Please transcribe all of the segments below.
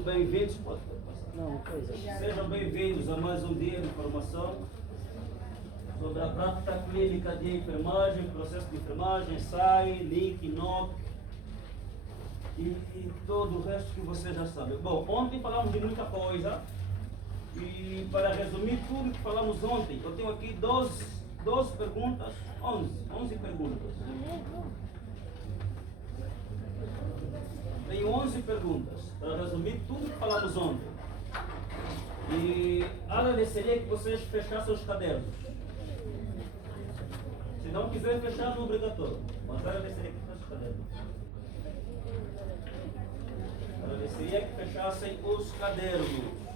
bem-vindos. Sejam bem-vindos a mais um dia de informação sobre a prática clínica de enfermagem, processo de enfermagem, SAI, NIC, NOC e todo o resto que vocês já sabem. Bom, ontem falamos de muita coisa e para resumir tudo que falamos ontem, eu tenho aqui 12 perguntas, 11 perguntas. Tenho 11 perguntas para resumir tudo que falamos ontem. E agradeceria que vocês fechassem os cadernos. Se não quiser fechar, não é obrigatório. Mas agradeceria que fechassem os cadernos. Agradeceria que fechassem os cadernos.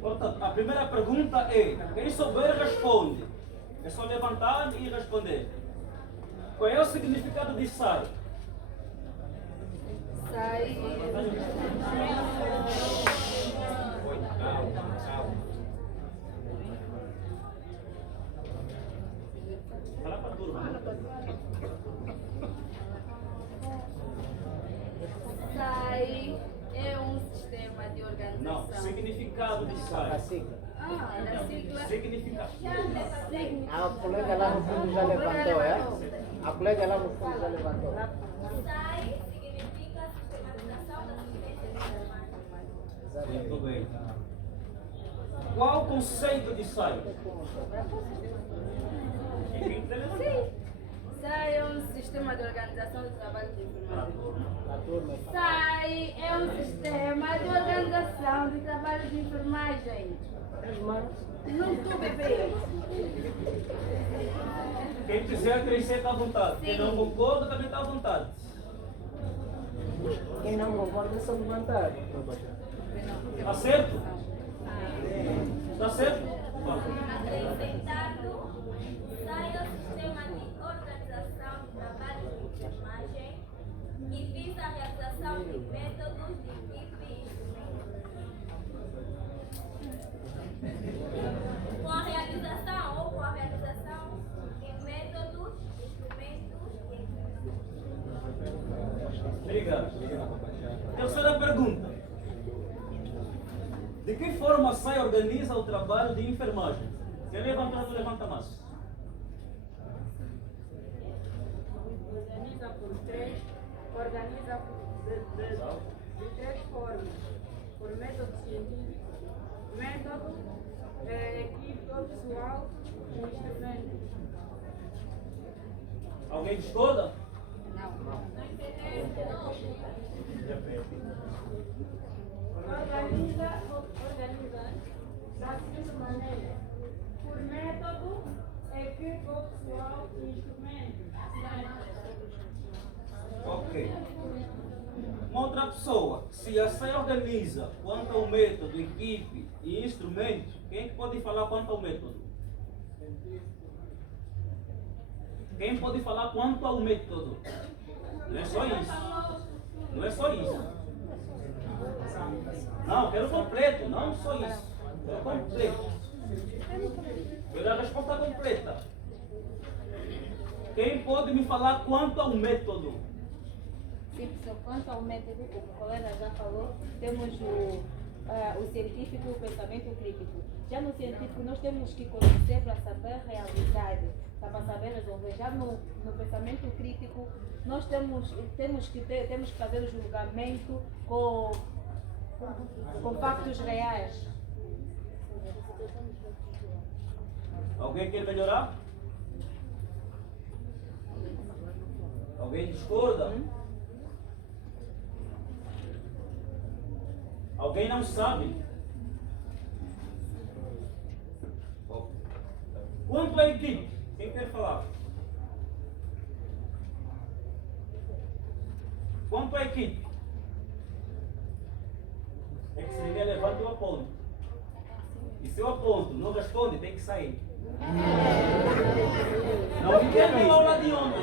Portanto, a primeira pergunta é: quem souber responde. É só levantar e responder. Qual é o significado de SAI? SAI. Fala para a turma. SAI é um sistema de organização. Não, significado de SAI. A sigla. Da sigla. Significado. A colega lá no fundo já levantou, é? A colega lá no fundo já levantou. SAI significa Sistematização da Assistência de Enfermagem. Muito bem. Qual o conceito de SAI? SAI é um sistema de organização do trabalho de enfermagem. A turma. SAI é um sistema de organização de trabalho de enfermagem. Não estou bebendo. Quem quiser crescer está à vontade. Quem não concorda também está à vontade. Quem não concorda é só levantar. Está certo? Está certo? Acrescentado, SAI é o sistema de organização do trabalho de enfermagem que visa a realização de métodos de equipe e instrumentos. Com a realização de métodos, instrumentos e equipamentos. Obrigado. Terceira pergunta. De que forma a SAI organiza o trabalho de enfermagem? Quem levanta, não levanta mais. Organiza de três formas: por método científico, método, equipe pessoal e instrumento. Alguém discorda? Organiza da seguinte maneira: por método, equipe pessoal e instrumento. Ok. Uma outra pessoa, se a SAI organiza quanto ao método, equipe e instrumento, quem pode falar quanto ao método? Quem pode falar quanto ao método? Não é só isso. Não é só isso. Não, quero completo, não só isso. Quero completo. Quero a resposta completa. Quem pode me falar quanto ao método? Sim, professor, quanto ao método, o colega já falou, temos o científico e o pensamento crítico. Já no científico nós temos que conhecer para saber realizar, para saber resolver. Já no pensamento crítico nós temos que fazer o julgamento com factos reais. Alguém quer melhorar? Alguém discorda? Alguém não sabe? Quanto à equipe? Quem quer falar? Quanto à equipe? É que se ninguém levanta, eu aponto. E se eu aponto, não responde, tem que sair. Não entendeu a aula de ontem.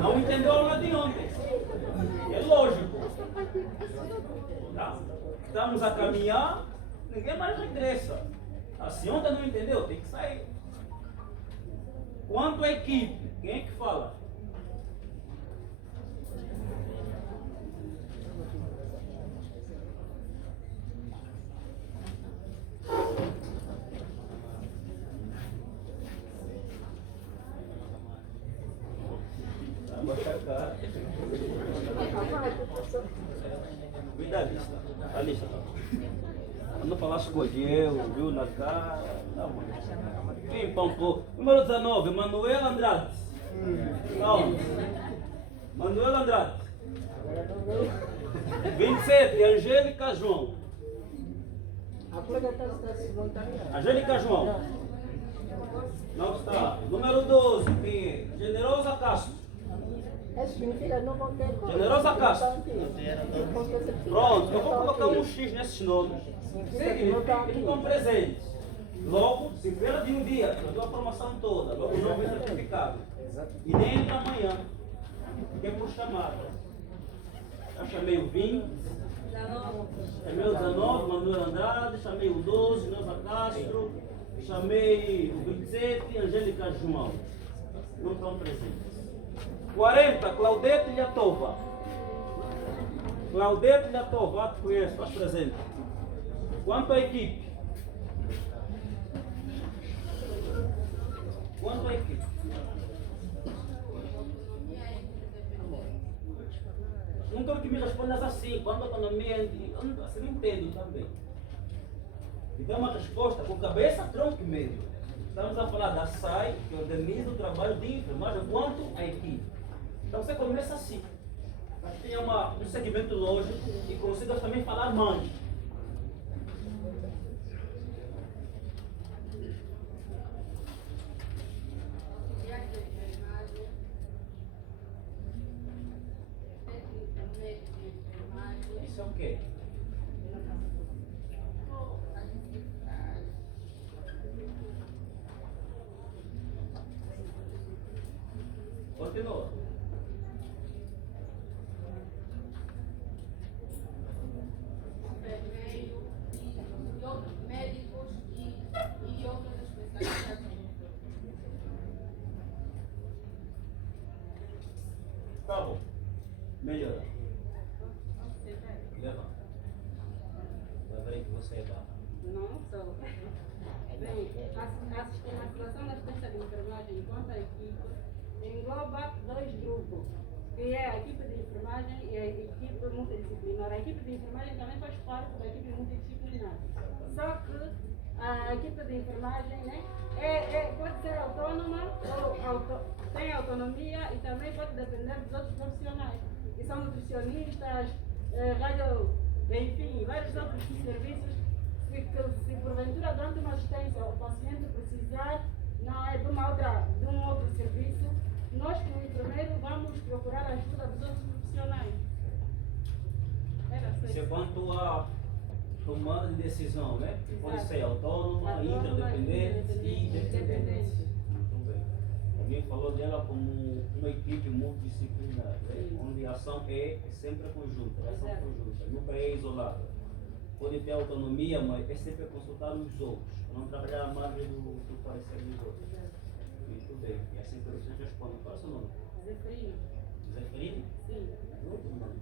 Não entendeu a aula de ontem. É lógico. Tá? Estamos a caminhar, ninguém mais regressa. A senhora não entendeu? Tem que sair. Quanto à equipe, quem é que fala? Me dá a lista. A lista. Não falar escolheu, viu na cara. Não, mano. Quem pontou? Número 19, Manuel Andrade. Não. Manuel Andrade. 27, Angélica João. A colega está se voluntariando. Angélica João. Não está. Número 12, quem é? Generosa Castro. Essas mentiras não vão ter coisa. Generosa Castro. Pronto, Pronto, eu vou colocar um X nesses nomes. Significa que estão presentes. Logo, se pela de um dia, eu dou a formação toda, logo o nome é certificado. E nem entra amanhã, porque é por chamada. Eu chamei o 20, chamei o 19, Manuel Andrade, chamei o 12, Neuza Castro, chamei o 27, Angélica João. Não estão presentes. 40, Claudete Lhatova. Claudete Lhatova, te conheço, estás presente. Quanto à equipe? Quanto à equipe? Não quero que me respondas assim, quando a autonomia, eu não, assim, não entendo também. E dá uma resposta com cabeça, tronco e meio. Estamos a falar da SAI, que organiza o trabalho de enfermagem, quanto à equipe. Então você começa assim. Mas tenha um segmento lógico e consiga também falar mais. Isso é o quê? Continua. Médicos e outras especialidades. Tá bom. Melhora. Levanta. Vai ver que você é barra. Não sou. Bem, a sistematização da assistência de enfermagem enquanto a equipe engloba dois grupos, que é a equipe de enfermagem e a equipe multidisciplinar. A equipe de enfermagem também faz parte da equipe multidisciplinar. Só que a equipe de enfermagem, né, pode ser autônoma ou tem autonomia e também pode depender dos outros profissionais, que são nutricionistas, enfim, vários outros serviços. Se porventura durante uma assistência o paciente precisar de um outro serviço, nós como enfermeiro vamos procurar a ajuda dos outros profissionais. Era assim. Isso é quanto a tomada de decisão, né? Que pode Exato. ser autônoma, interdependente e independente. Muito bem. Alguém falou dela como uma equipe multidisciplinar, né? Onde a ação é sempre conjunta, a ação Exato. conjunta, nunca é isolada. Pode ter autonomia, mas é sempre consultar os outros, não trabalhar à margem do parecer dos outros. Muito bem. E assim que vocês respondem. Qual é o seu nome? Zeferina. Zeferino? Sim. Outro nome.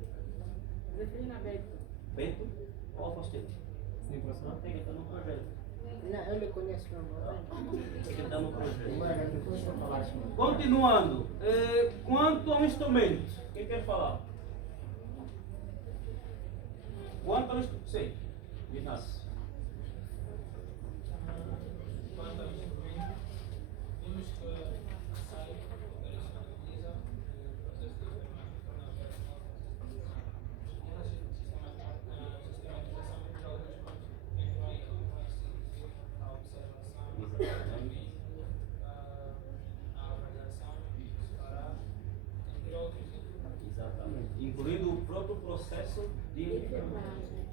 Zeferina Beto. Bento ou Faustino? Sim, professor. Não tem, está no projeto. Não, eu lhe conheço não. Tem que estar no projeto. Agora, depois eu falar assim. Continuando, quanto ao instrumento, quem quer falar? Quanto ao instrumento? Sim, Inácio. Quanto ao instrumento, vimos que a SAI operacionaliza o processo de enfermagem para a operação e a sistematização de algoritmos em que vai servir a observação, a avaliação e separar, entre outros. Exatamente. Incluindo o próprio processo de enfermagem.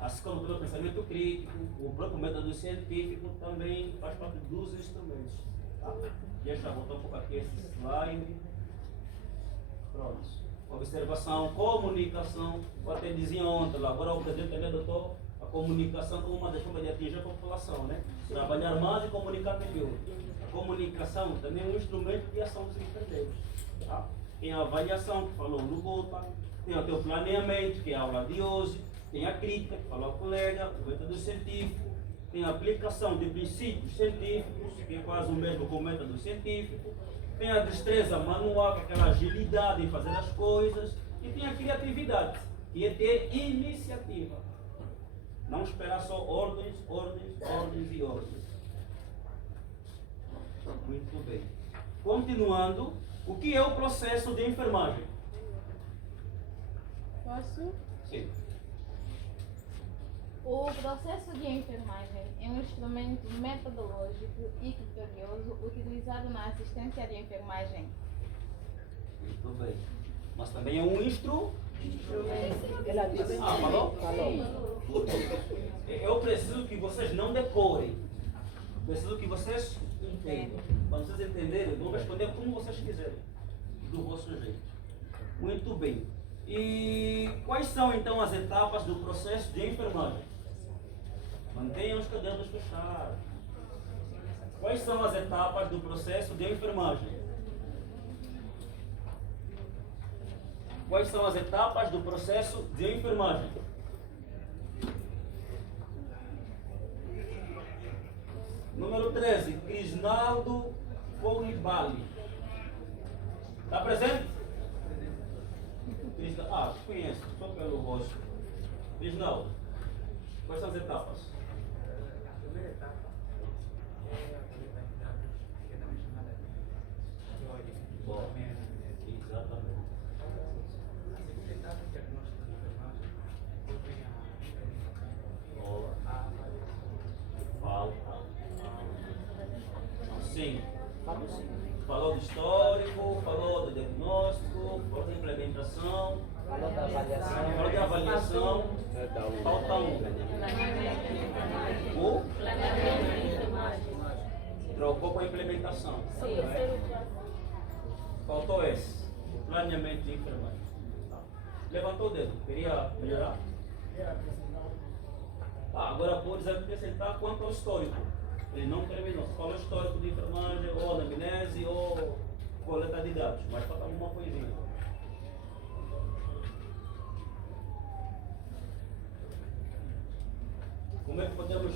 Assim como o pensamento crítico, o próprio método científico também faz parte dos instrumentos. Tá? Deixa eu voltar um pouco aqui esse slide. Pronto. observação, comunicação. Eu até dizia ontem lá, agora o presidente também adotou a comunicação como uma das formas de atingir a população, né? Trabalhar mais e comunicar melhor. A comunicação também é um instrumento de ação dos enfermeiros. Tá? Tem a avaliação, que falou no Gota, tem o teu planeamento, que é a aula de hoje, tem a crítica, que falou o colega, o método científico, tem a aplicação de princípios científicos, que é quase o mesmo que o método científico, tem a destreza manual, que é aquela agilidade em fazer as coisas, e tem a criatividade, que é ter iniciativa. Não esperar só ordens, ordens, ordens e ordens. Muito bem. Continuando, o que é o processo de enfermagem? Posso? Sim. O processo de enfermagem é um instrumento metodológico e criterioso utilizado na assistência de enfermagem. Muito bem. Mas também é um instrumento. Ela disse. Ah, falou? Falou. Eu preciso que vocês não decorem. Preciso que vocês entendam. Quando vocês entenderem, vão responder como vocês quiserem. Do vosso jeito. Muito bem. E quais são então as etapas do processo de enfermagem? Mantenham os cadernos fechados. Quais são as etapas do processo de enfermagem? Quais são as etapas do processo de enfermagem? Número 13, Crisnaldo Folibali. Está presente? Ah, conheço, só pelo rosto. Crisnaldo, quais são as etapas? A primeira etapa é a coleta de dados, que é também chamada de teórica. Bom, exatamente. A segunda etapa é o diagnóstico de enfermagem, depois vem a implementação, Boa. a avaliação. Falta. Sim. Falou sim. Falou do histórico, falou do diagnóstico, falou da implementação, Falou da avaliação. falou da avaliação. Falta um. O? Trocou com a implementação. Faltou esse. Planeamento de enfermagem. Tá. Levantou o dedo. Queria melhorar? Agora podes acrescentar quanto ao histórico. Ele não terminou. Você falou histórico de enfermagem, ou anamnese, ou coleta de dados. Mas falta alguma coisinha. Como é que podemos...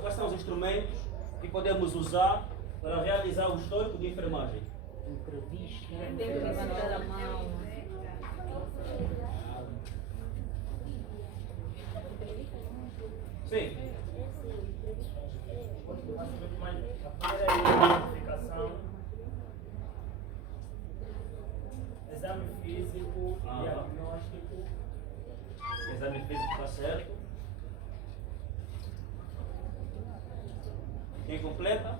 quais são os instrumentos que podemos usar para realizar o histórico de enfermagem? Entrevista. Tem que levantar a mão. Sim. A primeira é a identificação, exame físico, diagnóstico. Exame físico está certo. Quem completa?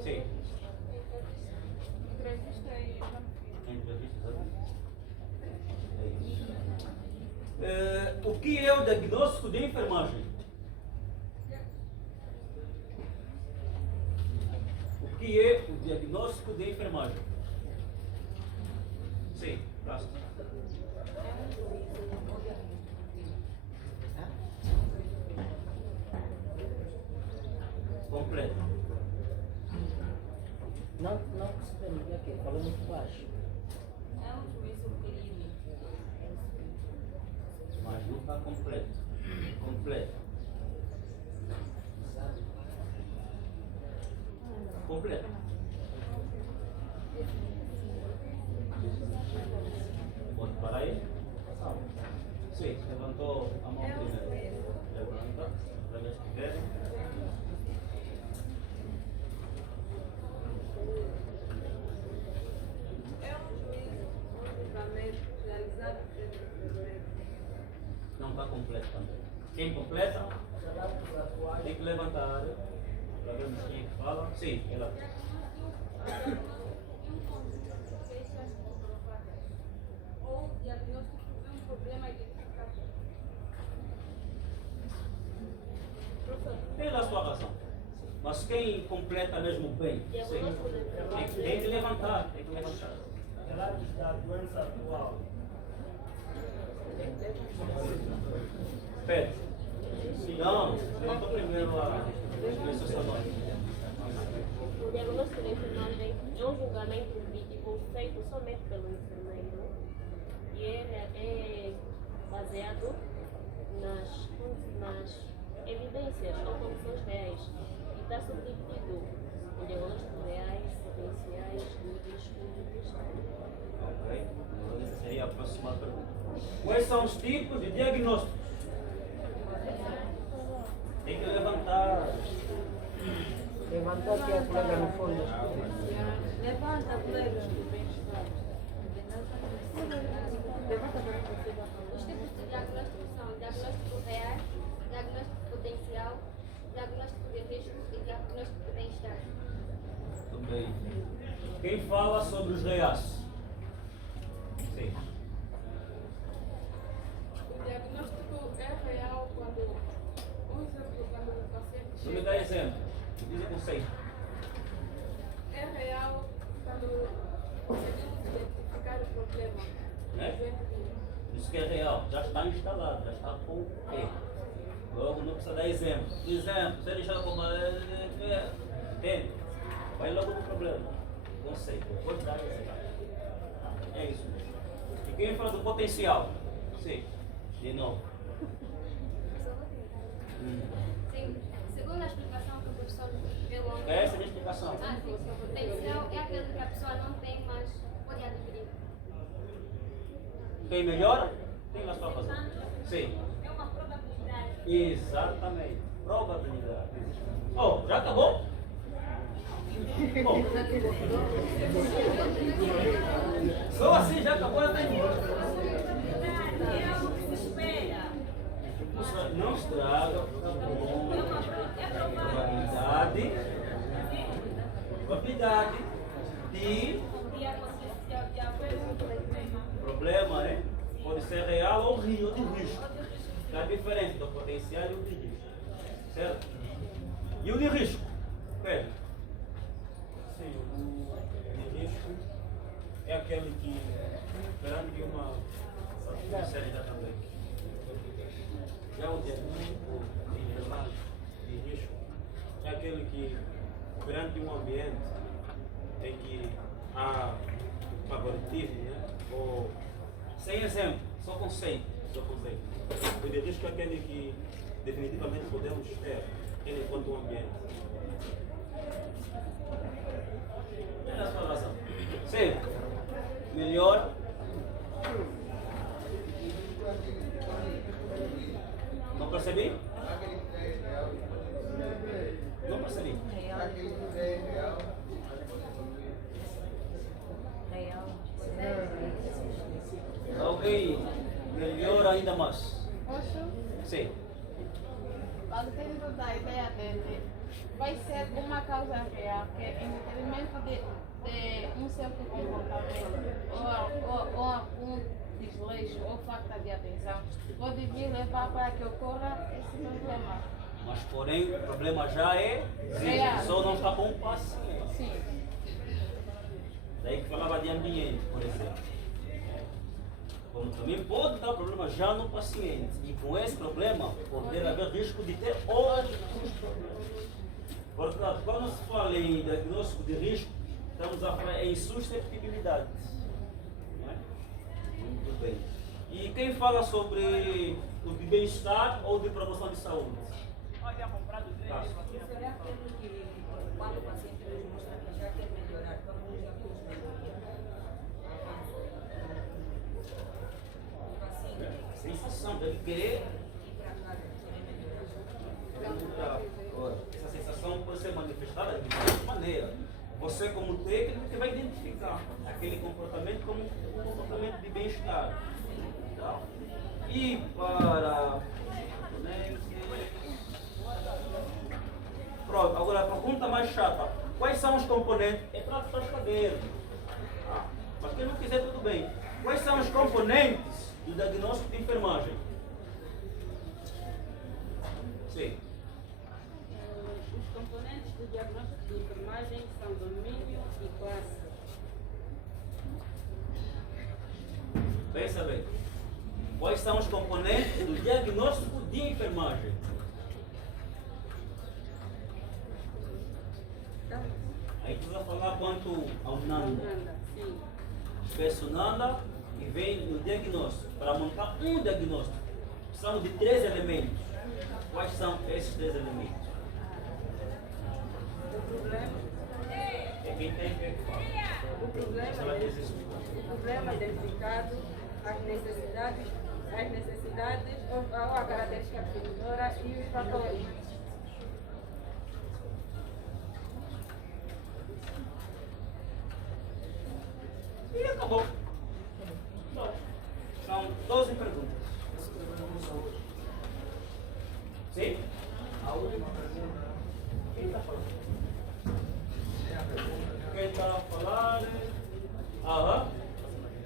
Sim. Entrevista e exame físico. Entrevista, exatamente. É isso. O que é o diagnóstico de enfermagem? O que é o diagnóstico de enfermagem? Sim, basta. Completo. Não percebemos aqui, falou muito baixo. É um juízo clínico. Mas não está completo. Completo. Completo. Pode parar aí? Sim, levantou a mão primeiro. Levanta, para ver se quiser. É um juízo julgamento realizado pelo enfermeiro. Não está completo também. Quem completa? Tem que levantar. Para vermos quem é que fala. Sim, ela. Ou diagnóstico de um problema identificado. Tem lá a sua razão. Mas quem completa mesmo bem? Sim. Tem que levantar. Tem que levantar. falarmos da doença atual. Espera. Não estou primeiro a expressar seu nome. O diagnóstico da enfermagem é um julgamento jurídico feito somente pelo enfermeiro e ele é baseado nas evidências ou condições reais e está subdividido em diagnósticos reais, potenciais, de risco e de estado. Ok. Essa seria a próxima pergunta. Quais são os tipos de diagnósticos? Tem que levantar. Levantou aqui a colega no fundo. Levanta, colegas do bem-estar. Levanta para você. Os tipos de diagnóstico são diagnóstico real, diagnóstico potencial, diagnóstico de risco e diagnóstico de bem-estar. Tudo bem. Quem fala sobre os reais? Sim. O diagnóstico é real quando o paciente Você me dá exemplo. Diz o conceito. é real quando conseguimos identificar o problema. Né? Isso que é real. Já está instalado, já está com o quê? Logo não precisa dar exemplo. Por exemplo, se ele já como. Entende? Vai logo no problema. Conceito. Pode dar exemplo. É isso mesmo. E quem fala do potencial? Sim. De novo. Sim, segundo a explicação que o professor deu ontem, Essa é a minha explicação. sim, potencial é aquele que a pessoa não tem, mas pode adquirir. Quem melhora, tem na sua razão. Sim. É uma probabilidade. Exatamente. Probabilidade. Oh, já acabou? Bom. Só assim já acabou, já está embora. Não estraga, tá bom. Probabilidade de problema, né? Pode ser real ou de risco. É diferente do potencial e o de risco. Certo? E o de risco? Pedro? Sim, o de risco é aquele que, perante uma Sinceridade também. já o diagnóstico de risco é aquele que, perante um ambiente em que há favoritismo, né? Ou Sem exemplo, só conceito. só conceito. O de risco é aquele que definitivamente podemos ter, ele enquanto um ambiente. É a sua razão. Sim. Melhor. Não percebi? Não percebi. Ok. Melhor ainda mais. Posso? Sim. Partindo da ideia dele, vai ser uma causa real, que em detrimento de um certo comportamento ou algum desleixo ou falta de atenção, pode vir levar para que ocorra esse problema. Mas porém o problema já é Real. só não está com o paciente. Sim. Daí que falava de ambiente, por exemplo. Como também pode dar problema já no paciente. E com esse problema poder haver risco de ter outros problemas. Portanto, quando se fala em diagnóstico de risco, estamos a falar em susceptibilidade. Não é? Muito bem. E quem fala sobre o de bem-estar ou de promoção de saúde? Será aquele que, quando o paciente nos mostra que já quer melhorar, quando já temos melhoria? Sensação, deve querer. Essa sensação pode ser manifestada de várias maneiras. Você, como técnico, que vai identificar aquele comportamento como um comportamento de bem-estar. Tá? E para. Pronto, agora a pergunta mais chata: quais são os componentes? É para as cadeiras. Mas quem não quiser, tudo bem. Quais são os componentes do diagnóstico de enfermagem? Sim. Os componentes do diagnóstico de enfermagem são domínio e classe. componentes do diagnóstico de enfermagem. Aí precisa falar quanto ao Nanda. Sim. Peço Nanda e vem no diagnóstico. Para montar um diagnóstico, precisamos de 3 elementos. Quais são esses 3 elementos? O problema, É quem tem que falar. o problema identificado, as necessidades ou a característica definidora e os fatores. E acabou. Bom, são 12 perguntas. Sim? A última pergunta. Quem está falando? É a pergunta. Quem está a falar? Aham.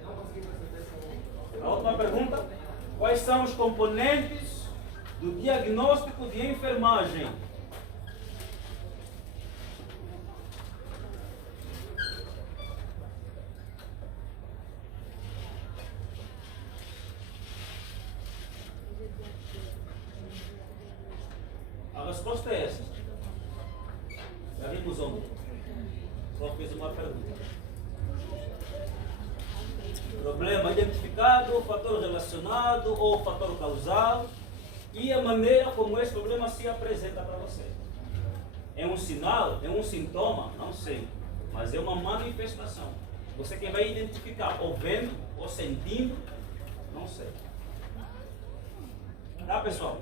Não consegui perceber se A última pergunta. Quais são os componentes do diagnóstico de enfermagem? A resposta é essa. Já vimos ontem. Só fiz uma pergunta. Problema identificado, fator relacionado ou fator causal e a maneira como esse problema se apresenta para você. É um sinal? É um sintoma? Não sei. Mas é uma manifestação. Você que vai identificar, ou vendo, ou sentindo, não sei. Tá, pessoal?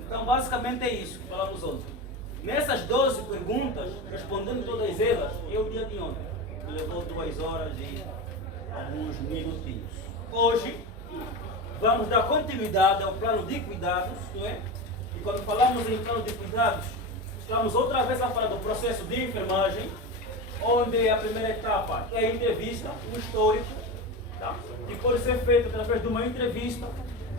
Então, basicamente é isso que falamos ontem. Nessas 12 perguntas, respondendo todas elas, é o dia de ontem. Me levou 2 horas e alguns minutinhos. Hoje, vamos dar continuidade ao plano de cuidados, não é? E quando falamos em plano de cuidados, estamos outra vez a falar do processo de enfermagem, onde a primeira etapa é a entrevista, o histórico, tá? Que pode ser feito através de uma entrevista.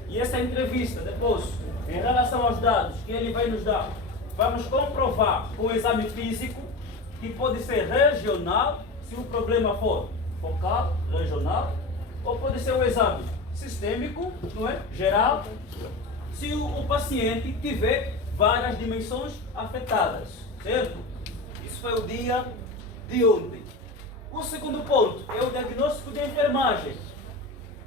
E essa entrevista, depois, em relação aos dados que ele vai nos dar, vamos comprovar com o exame físico, que pode ser regional, se o problema for focal, regional, ou pode ser um exame sistêmico, não é? Geral, se o paciente tiver várias dimensões afetadas, certo? Isso foi o dia de ontem. O segundo ponto é o diagnóstico de enfermagem,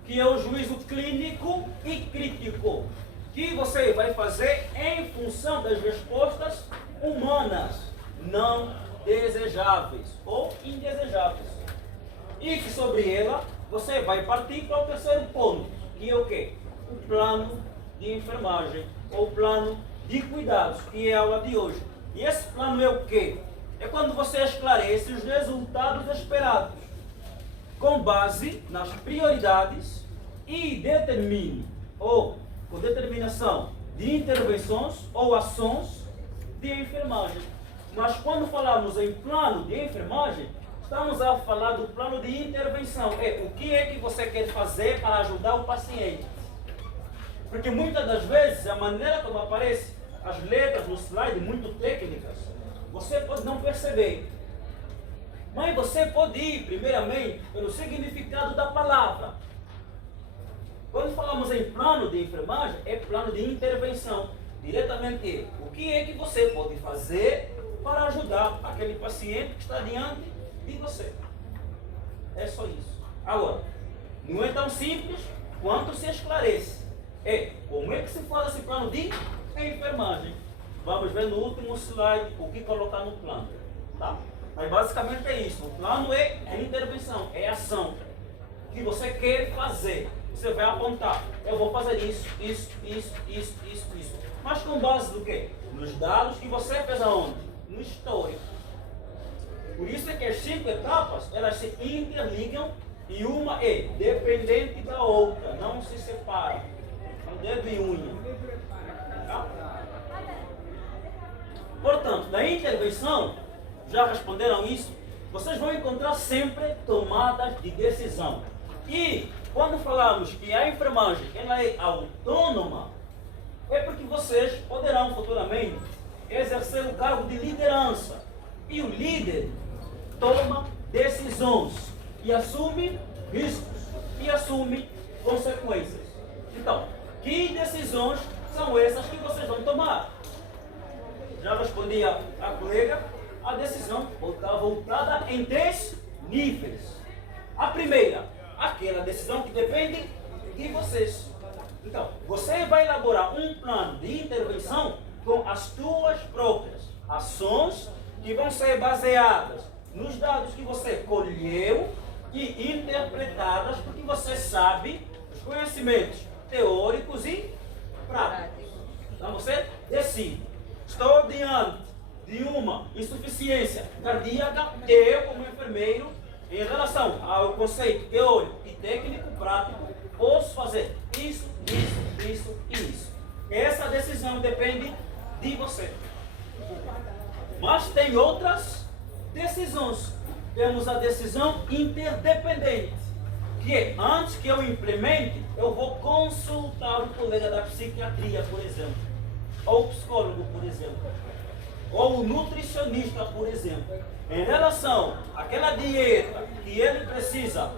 que é o juízo clínico e crítico, que você vai fazer em função das respostas humanas não desejáveis ou indesejáveis. E que sobre ela você vai partir para o terceiro ponto, que é o quê? O plano de enfermagem ou plano de cuidados, que é a aula de hoje. E esse plano é o quê? É quando você esclarece os resultados esperados, com base nas prioridades e determine, ou com determinação de intervenções ou ações de enfermagem. Mas quando falamos em plano de enfermagem, estamos a falar do plano de intervenção. É o que é que você quer fazer para ajudar o paciente. Porque muitas das vezes a maneira como aparecem as letras no slide, muito técnicas, você pode não perceber. Mas você pode ir, primeiramente, pelo significado da palavra. Quando falamos em plano de enfermagem, é plano de intervenção. Diretamente, o que é que você pode fazer para ajudar aquele paciente que está diante de você. É só isso. Agora, não é tão simples quanto se esclarece. É como é que se faz esse plano de enfermagem. Vamos ver no último slide o que colocar no plano. Tá? Mas basicamente é isso. O plano é a intervenção, é a ação que você quer fazer. Você vai apontar. Eu vou fazer isso. Mas com base do quê? Nos dados que você fez aonde? No histórico. Por isso é que as 5 etapas, elas se interligam e uma é dependente da outra, não se separa. São dedo e unha. Tá? Portanto, na intervenção, já responderam isso, vocês vão encontrar sempre tomadas de decisão. E quando falamos que a enfermagem ela é autônoma, é porque vocês poderão futuramente exercer o cargo de liderança. E o líder toma decisões e assume riscos e assume consequências. Então, Que decisões são essas que vocês vão tomar? Já respondi a colega, a decisão está voltada em 3 níveis. A primeira, aquela decisão que depende de vocês. Então, você vai elaborar um plano de intervenção com as suas próprias ações que vão ser baseadas nos dados que você colheu e interpretadas porque você sabe os conhecimentos teóricos e práticos. Então você decide. Estou diante de uma insuficiência cardíaca, eu como enfermeiro, em relação ao conceito teórico e técnico prático, posso fazer isso, isso, isso e isso. Essa decisão depende de você. Mas tem outras decisões. Temos a decisão interdependente, que é, antes que eu implemente, eu vou consultar o colega da psiquiatria, por exemplo, ou o psicólogo, por exemplo, ou o nutricionista, por exemplo, em relação àquela dieta que ele precisa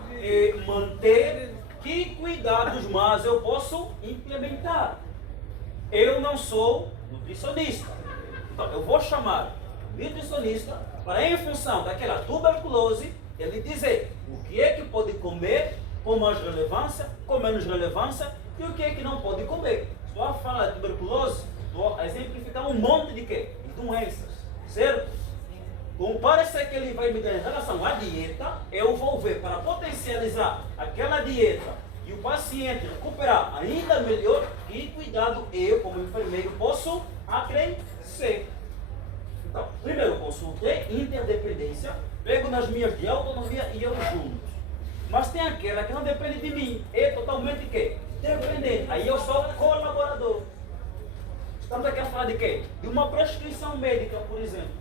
manter, que cuidados mais eu posso implementar. Eu não sou nutricionista, então eu vou chamar o nutricionista para, em função daquela tuberculose, ele dizer o que é que pode comer com mais relevância, com menos relevância, e o que é que não pode comer. Estou a falar de tuberculose, estou a exemplificar um monte de quê? De doenças, certo? Com o parecer que ele vai me dar em relação à dieta, eu vou ver para potencializar aquela dieta e o paciente recuperar ainda melhor, que cuidado eu, como enfermeiro, posso acrescer. Então, primeiro consultei interdependência, pego nas minhas de autonomia e eu junto. Mas tem aquela que não depende de mim, é totalmente quê? Dependente. Aí eu sou colaborador. Estamos aqui a falar de quê? De uma prescrição médica, por exemplo.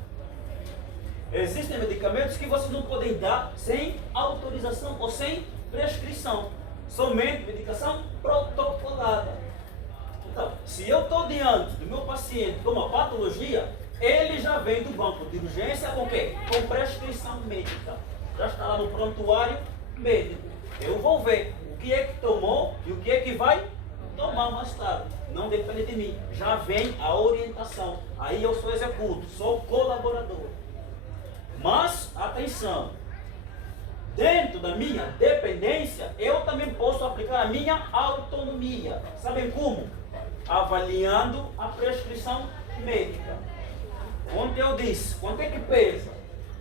Existem medicamentos que vocês não podem dar sem autorização ou sem prescrição. Somente medicação protocolada. Então, se eu estou diante do meu paciente com uma patologia, ele já vem do banco de urgência com o quê? Com prescrição médica. Já está lá no prontuário médico. Eu vou ver o que é que tomou e o que é que vai tomar mais tarde. Não depende de mim. Já vem a orientação. Aí eu só executo, sou colaborador. Mas, atenção, dentro da minha dependência, eu também posso aplicar a minha autonomia. Sabem como? Avaliando a prescrição médica. Ontem eu disse, quanto é que pesa?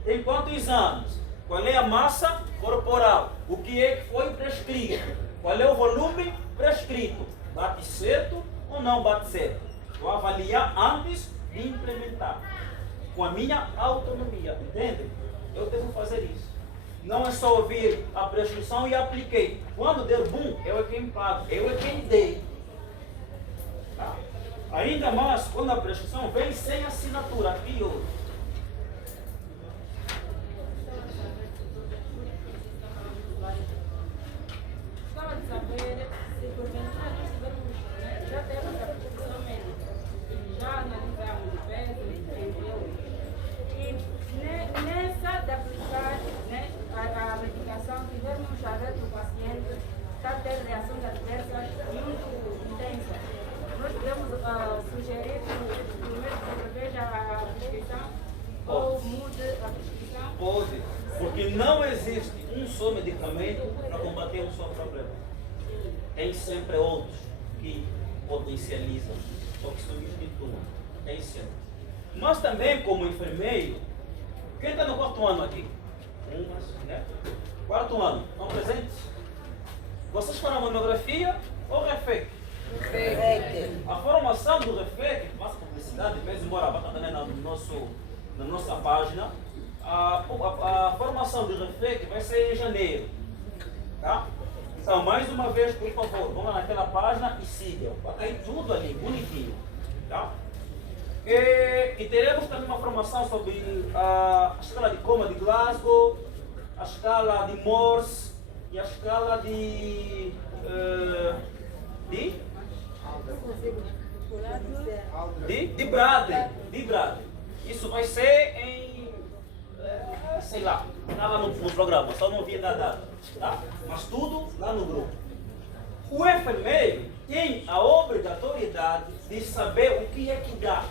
Tem quantos anos? Qual é a massa corporal? O que é que foi prescrito? Qual é o volume prescrito? Bate certo ou não bate certo? Vou avaliar antes de implementar. Com a minha autonomia, entende? Eu devo fazer isso. Não é só ouvir a prescrição e apliquei. Quando der boom, eu é quem pago, eu é quem dei. Tá? Ainda mais quando a prescrição vem sem assinatura, pior. Gostava de saber se porventura nós tivermos, já temos a prescrição médica, já analisamos o peso, entre outros. E nessa de aplicar, né, a medicação, tivermos a ver que o paciente está a ter reações adversas muito intensas. Nós podemos sugerir que o médico reveja a prescrição ou mude a prescrição? Pode, porque não existe um só medicamento para combater um só problema. Tem sempre outros que potencializam ou que substituem. Tem sempre. Mas também, como enfermeiro, quem está no 4º ano aqui? Né? 4º ano, estão presentes? Vocês farão monografia ou REFEC? A formação do REFEC, faça publicidade, depois embora bata também na nossa página. A formação do REFEC vai ser em janeiro. Tá? Então, mais uma vez, por favor, vão lá naquela página e sigam. Vai cair tudo ali, bonitinho. Tá? E teremos também uma formação sobre a escala de Coma de Glasgow, a escala de Morse e a escala de Bradley. Isso vai ser em, sei lá, está lá no programa, só não vi da data, tá? Mas tudo lá no grupo. O enfermeiro tem a obrigatoriedade de saber o que é que dá.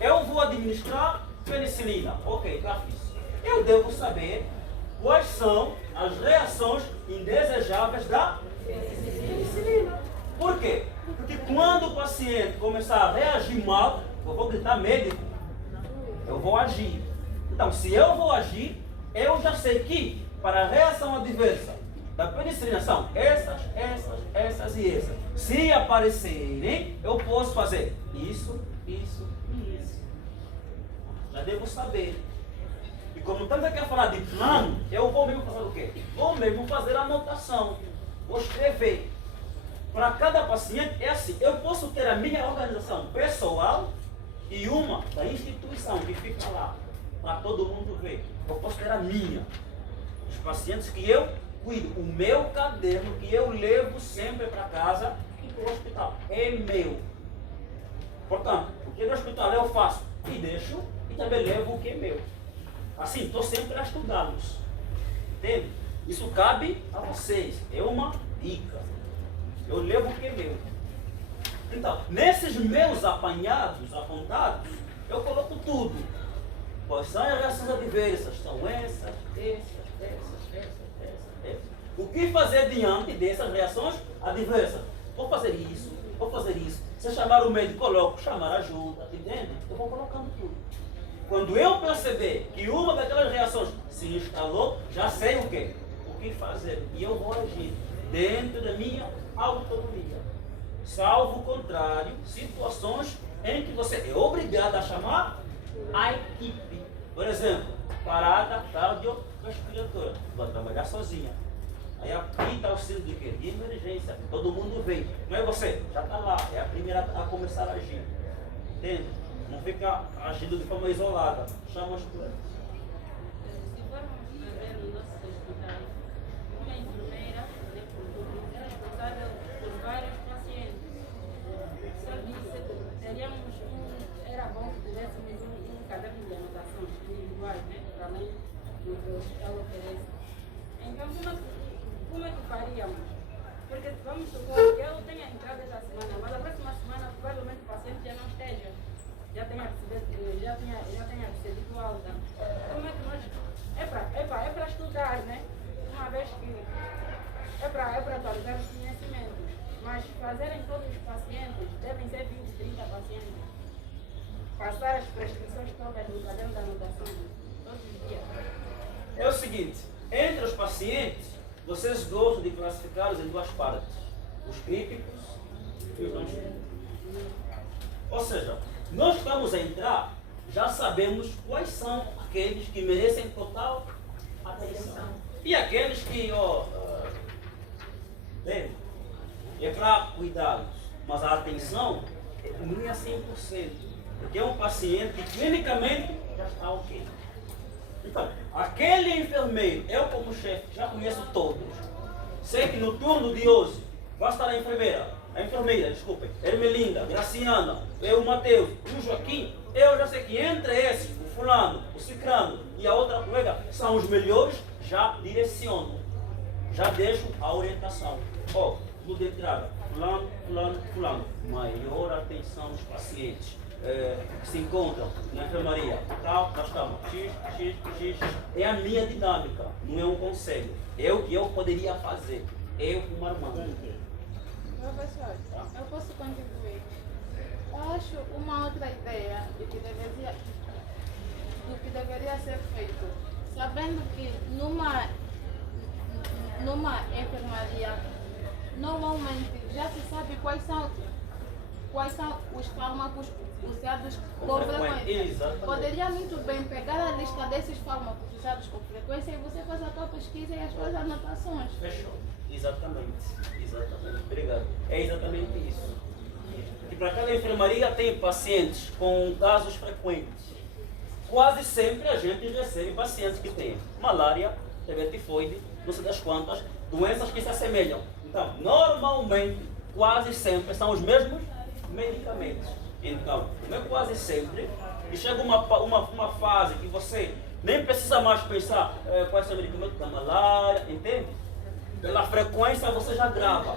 Eu vou administrar penicilina. Ok, já fiz. Eu devo saber quais são as reações indesejáveis da penicilina. Por quê? Porque quando o paciente começar a reagir mal, eu vou gritar médico. Eu vou agir. Então, se eu vou agir, eu já sei que para a reação adversa da penicilina são essas e essas. Se aparecerem, eu posso fazer isso e isso. Já devo saber. E como estamos aqui a falar de plano, eu vou mesmo fazer o quê? Vou mesmo fazer a anotação. Vou escrever. Para cada paciente é assim. Eu posso ter a minha organização pessoal e uma da instituição que fica lá. Para todo mundo ver. Eu posso ter a minha. Os pacientes que eu cuido. O meu caderno que eu levo sempre para casa e para o hospital. É meu. Portanto, o que é do hospital eu faço e deixo e também levo o que é meu. Assim, estou sempre a estudá-los. Entende? Isso cabe a vocês. É uma dica. Eu levo o que é meu. Então, nesses meus apanhados, apontados, eu coloco tudo. Quais são as reações adversas? São essas. O que fazer diante dessas reações adversas? Vou fazer isso. Se chamar o médico, coloco, chamar ajuda, entende? Eu vou colocando tudo. Quando eu perceber que uma daquelas reações se instalou, já sei o quê? O que fazer. E eu vou agir dentro da minha autonomia. Salvo o contrário, situações em que você é obrigado a chamar a equipe. Por exemplo, parada cardiorrespiratória. Vou trabalhar sozinha. Aí aqui está o sino de quê? De emergência. Todo mundo vem. Não é você? Já está lá. É a primeira a começar a agir. Entende? Não fica agindo de forma isolada. Chama as coisas. Se formos ver no nosso hospital, uma enfermeira de futuro é responsável por vários pacientes. Só disse que teríamos era bom que tivéssemos um caderno de anotações individuais, né? Para além do que o hospital oferece. Então, como é que faríamos? Porque vamos supor que eu tenha entrado esta semana, mas a próxima semana provavelmente o paciente já não esteja. Já tenha recebido alta. Como é que nós. É para estudar, né? Uma vez que. É para atualizar os conhecimentos. Mas fazer em todos os pacientes, devem ser 20, 30 pacientes. Passar as prescrições todas no caderno da anotação, todos os dias. É o seguinte, entre os pacientes, vocês gostam de classificá-los em duas partes. Os críticos e os não críticos. Ou seja, nós vamos entrar, já sabemos quais são aqueles que merecem total atenção. E aqueles que, é para cuidá-los. Mas a atenção não é 100%. Porque é um paciente que clinicamente já está ok. Então, aquele enfermeiro, eu como chefe, já conheço todos. Sei que no turno de hoje vai estar a enfermeira, Ermelinda, Graciana, eu, o Mateus e o Joaquim. Eu já sei que entre esses, o fulano, o cicrano e a outra colega, são os melhores, já direciono. Já deixo a orientação. No de entrada, fulano. Maior atenção aos pacientes que se encontram na enfermaria. Tal, nós estamos. X. É a minha dinâmica, não é um conselho. É o que eu poderia fazer. Eu, como armando. Professor, eu posso contribuir. Eu acho uma outra ideia do que deveria ser feito. Sabendo que numa enfermaria, normalmente já se sabe quais são os fármacos usados com frequência. Poderia muito bem pegar a lista desses fármacos usados com frequência e você faz a tua pesquisa e as suas anotações. Fechou. Exatamente. Obrigado. É exatamente isso. E para cada enfermaria tem pacientes com casos frequentes. Quase sempre a gente recebe pacientes que têm malária, TB tifoide, não sei das quantas, doenças que se assemelham. Então, normalmente, quase sempre são os mesmos medicamentos. Então, não é quase sempre, e chega uma fase que você nem precisa mais pensar quais são os medicamentos da malária, entende? Pela frequência você já grava.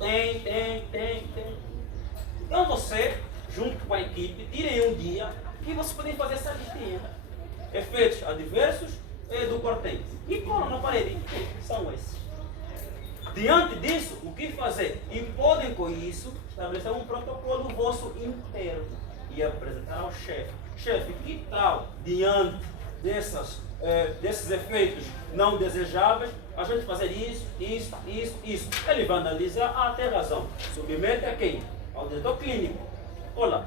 Tem. Então você, junto com a equipe, tirem um dia que vocês podem fazer essa listinha. Efeitos adversos do cortente. E colam na parede. São esses. Diante disso, o que fazer? E podem com isso estabelecer um protocolo vosso interno e apresentar ao chefe. Chefe, que tal, diante desses efeitos não desejáveis, a gente fazer isso. Ele vai analisar, tem razão. Submete a quem? Ao diretor clínico. Olha,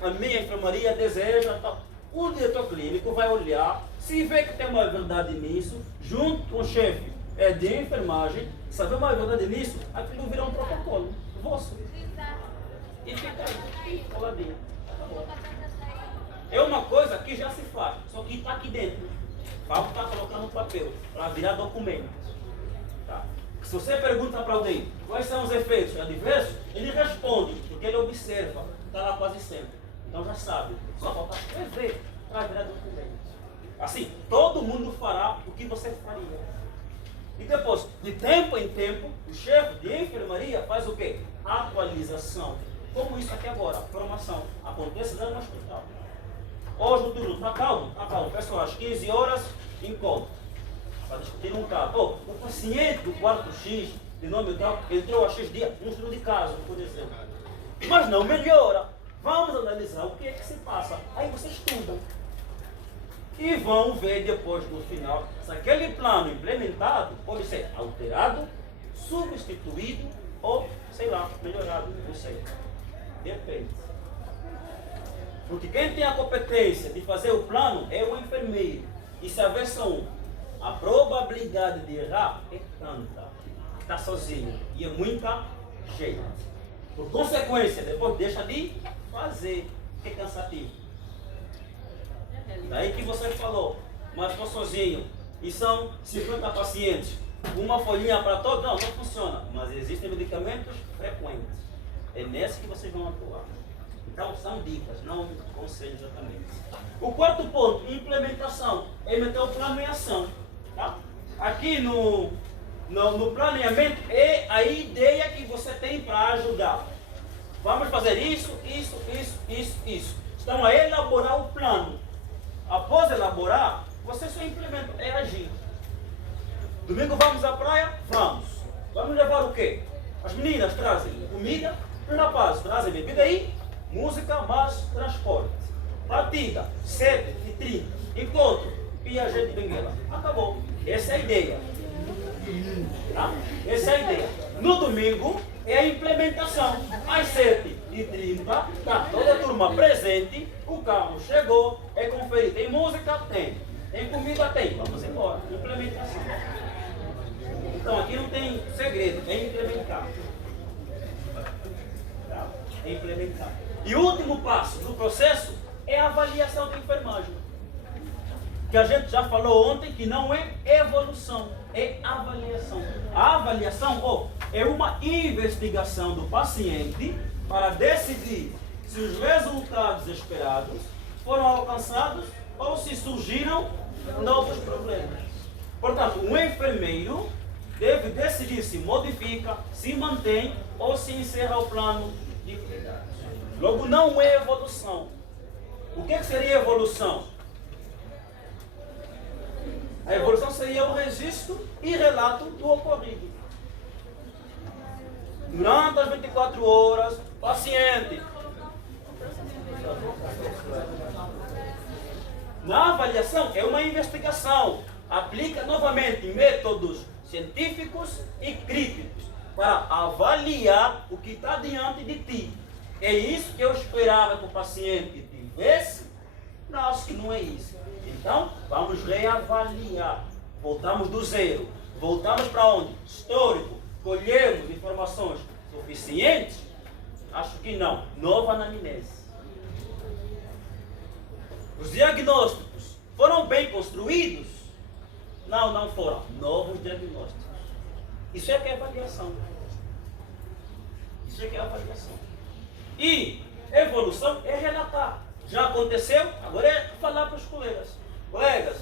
a minha enfermaria deseja tal. O diretor clínico vai olhar, se vê que tem uma verdade nisso, junto com o chefe de enfermagem, saber uma verdade nisso, aquilo vira um protocolo vosso. E fica aí, coladinho. É uma coisa que já se faz, só que está aqui dentro. Falta colocar no papel, para virar documento. Tá? Se você pergunta para alguém quais são os efeitos adversos, ele responde, porque ele observa, está lá quase sempre. Então já sabe, só falta escrever para virar documento. Assim, todo mundo fará o que você faria. E depois, de tempo em tempo, o chefe de enfermaria faz o quê? Atualização. Como isso aqui agora, formação. Acontece lá no hospital. Hoje o turno está calmo? Está calmo. Pessoal, às 15 horas, encontro. Para discutir um caso. O paciente do quarto X, de nome tal, entrou há X dias, um estudo de caso, por exemplo. Mas não melhora. Vamos analisar o que é que se passa. Aí vocês estudam. E vão ver depois, no final, se aquele plano implementado pode ser alterado, substituído ou, sei lá, melhorado. Não sei. Depende. Porque quem tem a competência de fazer o plano é o enfermeiro. E se a versão 1, a probabilidade de errar é tanta. Está sozinho. E é muita gente. Por consequência, depois deixa de fazer, que é cansativo. Daí que você falou, mas estou sozinho e são 50 pacientes, uma folhinha para todos, não funciona. Mas existem medicamentos frequentes, é nesse que vocês vão atuar. Então são dicas, não conselhos exatamente. O quarto ponto, implementação, é meter o plano em ação. Tá? Aqui no planeamento é a ideia que você tem para ajudar. Vamos fazer isso. Então a elaborar o plano. Após elaborar, você só implementa, é agir. Domingo vamos à praia? Vamos. Vamos levar o quê? As meninas trazem comida, os rapazes trazem bebida e música, mais transporte. Partida, 7h30. Encontro, Piaget de Benguela. Acabou. Essa é a ideia. Tá? Essa é a ideia. No domingo é a implementação. Às 7h30, está toda a turma presente, o carro chegou, é conferir. Tem música? Tem. Tem comida? Tem. Vamos embora. Implementação. Então aqui não tem segredo, é implementar. Tá? É implementar. E o último passo do processo é a avaliação da enfermagem. Que a gente já falou ontem que não é evolução, é avaliação. A avaliação é uma investigação do paciente para decidir se os resultados esperados foram alcançados ou se surgiram novos problemas. Portanto, um enfermeiro deve decidir se modifica, se mantém ou se encerra o plano de cuidados. Logo, não é evolução. O que seria evolução? A evolução seria o registro e relato do ocorrido. Durante as 24 horas, paciente. Na avaliação é uma investigação. Aplica novamente métodos científicos e críticos para avaliar o que está diante de ti. É isso que eu esperava que o paciente tivesse? Não, acho que não é isso. Então, vamos reavaliar. Voltamos do zero. Voltamos para onde? Histórico. Colhemos informações suficientes? Acho que não. Nova anamnese. Os diagnósticos foram bem construídos? Não foram. Novos diagnósticos. Isso é que é avaliação. Isso é que é avaliação. E evolução é relatar. Já aconteceu? Agora é falar para os colegas. Colegas,